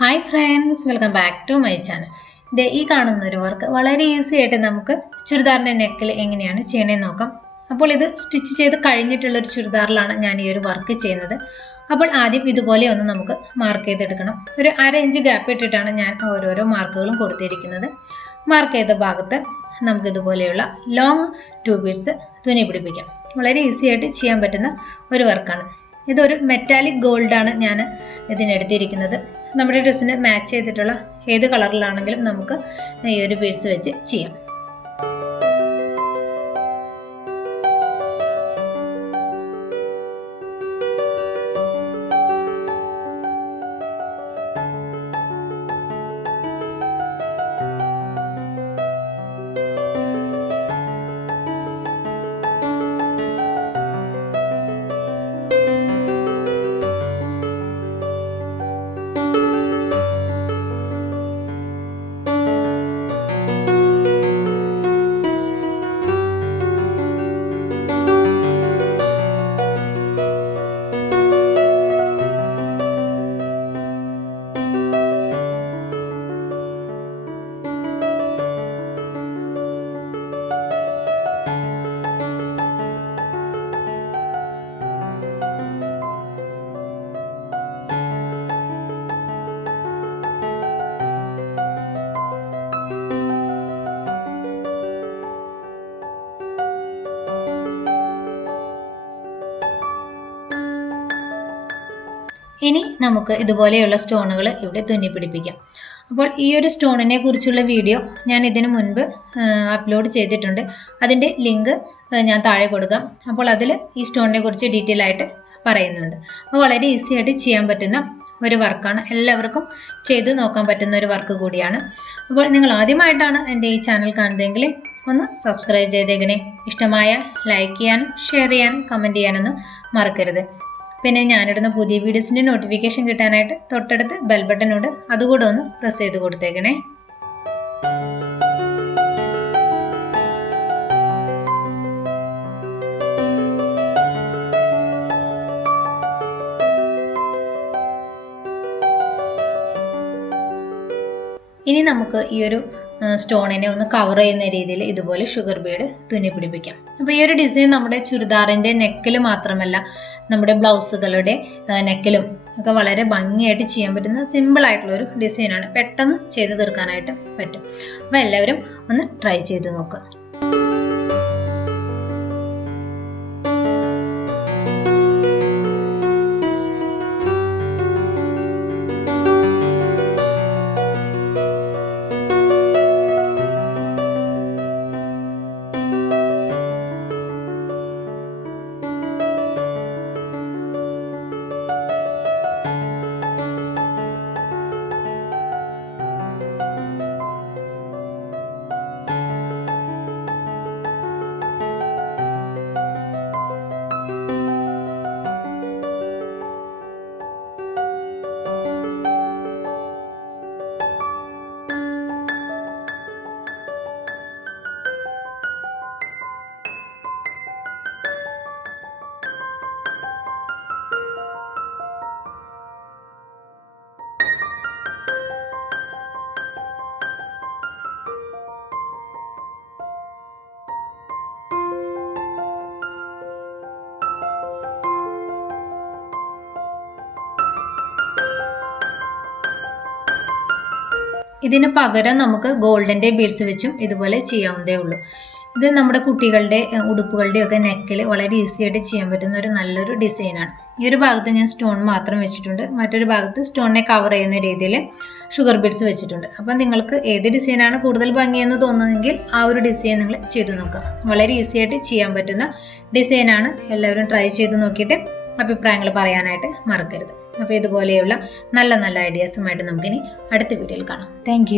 Hi friends, welcome back to my channel. ഈ കാണുന്ന ഒരു വർക്ക് വളരെ ഈസി ആയിട്ട് നമുക്ക് ചുരിദാറിൻ്റെ നെക്കിൽ എങ്ങനെയാണ് ചെയ്യണമെന്ന് നോക്കാം. അപ്പോൾ ഇത് സ്റ്റിച്ച് ചെയ്ത് കഴിഞ്ഞിട്ടുള്ളൊരു ചുരിദാറിലാണ് ഞാൻ ഈ ഒരു വർക്ക് ചെയ്യുന്നത്. അപ്പോൾ ആദ്യം ഇതുപോലെ ഒന്ന് നമുക്ക് മാർക്ക് ചെയ്തെടുക്കണം. ഒരു 1/2 ഇഞ്ച് ഗ്യാപ്പ് ഇട്ടിട്ടാണ് ഞാൻ ഓരോരോ മാർക്കുകളും കൊടുത്തിരിക്കുന്നത്. മാർക്ക് ചെയ്ത ഭാഗത്ത് നമുക്കിതുപോലെയുള്ള ലോങ് 2 ബീഡ്സ് തുന്നി പിടിപ്പിക്കാം. വളരെ ഈസി ആയിട്ട് ചെയ്യാൻ പറ്റുന്ന ഒരു വർക്കാണ്. ഇതൊരു മെറ്റാലിക് ഗോൾഡാണ് ഞാൻ ഇതിനെടുത്തിരിക്കുന്നത്. നമ്മുടെ ഡ്രസ്സിന് മാച്ച് ചെയ്തിട്ടുള്ള ഏത് കളറിലാണെങ്കിലും നമുക്ക് ഈ ഒരു ബീഡ്സ് വെച്ച് ചെയ്യാം. ഇനി നമുക്ക് ഇതുപോലെയുള്ള സ്റ്റോണുകൾ ഇവിടെ തുന്നി പിടിപ്പിക്കാം. അപ്പോൾ ഈ ഒരു സ്റ്റോണിനെ കുറിച്ചുള്ള വീഡിയോ ഞാൻ ഇതിനു മുൻപ് അപ്ലോഡ് ചെയ്തിട്ടുണ്ട്. അതിൻ്റെ ലിങ്ക് ഞാൻ താഴെ കൊടുക്കാം. അപ്പോൾ അതിൽ ഈ സ്റ്റോണിനെ കുറിച്ച് ഡീറ്റെയിൽ ആയിട്ട് പറയുന്നുണ്ട്. അപ്പോൾ വളരെ ഈസി ആയിട്ട് ചെയ്യാൻ പറ്റുന്ന ഒരു വർക്കാണ്. എല്ലാവർക്കും ചെയ്ത് നോക്കാൻ പറ്റുന്ന ഒരു വർക്ക് കൂടിയാണ്. അപ്പോൾ നിങ്ങൾ ആദ്യമായിട്ടാണ് എൻ്റെ ഈ ചാനൽ കാണുന്നതെങ്കിൽ ഒന്ന് സബ്സ്ക്രൈബ് ചെയ്തേക്കണേ. ഇഷ്ടമായ ലൈക്ക് ചെയ്യാനും ഷെയർ ചെയ്യാനും കമൻറ്റ് ചെയ്യാനൊന്നും മറക്കരുത്. പിന്നെ ഞാനിടുന്ന പുതിയ വീഡിയോസിൻ്റെ നോട്ടിഫിക്കേഷൻ കിട്ടാനായിട്ട് തൊട്ടടുത്ത് ബെൽ ബട്ടൺ ഉണ്ട്, അതുകൂടെ ഒന്ന് പ്രസ് ചെയ്ത് കൊടുത്തേക്കണേ. ഇനി നമുക്ക് ഈ ഒരു സ്റ്റോണിനെ ഒന്ന് കവർ ചെയ്യുന്ന രീതിയിൽ ഇതുപോലെ ഷുഗർ ബീഡ് തുന്നി പിടിപ്പിക്കാം. അപ്പോൾ ഈ ഒരു ഡിസൈൻ നമ്മുടെ ചുരിദാറിൻ്റെ നെക്കിൽ മാത്രമല്ല, നമ്മുടെ ബ്ലൗസുകളുടെ നെക്കിലും ഒക്കെ വളരെ ഭംഗിയായിട്ട് ചെയ്യാൻ പറ്റുന്ന സിമ്പിൾ ആയിട്ടുള്ള ഒരു ഡിസൈനാണ്. പെട്ടെന്ന് ചെയ്ത് തീർക്കാനായിട്ട് പറ്റും. അപ്പോൾ എല്ലാവരും ഒന്ന് ട്രൈ ചെയ്ത് നോക്കുക. ഇതിന് പകരം നമുക്ക് ഗോൾഡിൻ്റെ ബീഡ്സ് വെച്ചും ഇതുപോലെ ചെയ്യാവുന്നതേ ഉള്ളൂ. ഇത് നമ്മുടെ കുട്ടികളുടെ ഉടുപ്പുകളുടെ ഒക്കെ നെക്കിൽ വളരെ ഈസി ആയിട്ട് ചെയ്യാൻ പറ്റുന്ന ഒരു നല്ലൊരു ഡിസൈനാണ്. ഈ ഒരു ഭാഗത്ത് ഞാൻ സ്റ്റോൺ മാത്രം വെച്ചിട്ടുണ്ട്, മറ്റൊരു ഭാഗത്ത് സ്റ്റോണിനെ കവർ ചെയ്യുന്ന രീതിയിൽ ഷുഗർ ബീഡ്സ് വെച്ചിട്ടുണ്ട്. അപ്പം നിങ്ങൾക്ക് ഏത് ഡിസൈനാണ് കൂടുതൽ ഭംഗിയെന്ന് തോന്നുന്നതെങ്കിൽ ആ ഒരു ഡിസൈൻ നിങ്ങൾ ചെയ്ത് നോക്കാം. വളരെ ഈസി ആയിട്ട് ചെയ്യാൻ പറ്റുന്ന ഡിസൈനാണ്. എല്ലാവരും ട്രൈ ചെയ്ത് നോക്കിയിട്ട് അഭിപ്രായങ്ങൾ പറയാനായിട്ട് മറക്കരുത്. അപ്പോൾ ഇതുപോലെയുള്ള നല്ല നല്ല ഐഡിയാസുമായിട്ട് നമുക്കിനി അടുത്ത വീഡിയോയിൽ കാണാം. താങ്ക്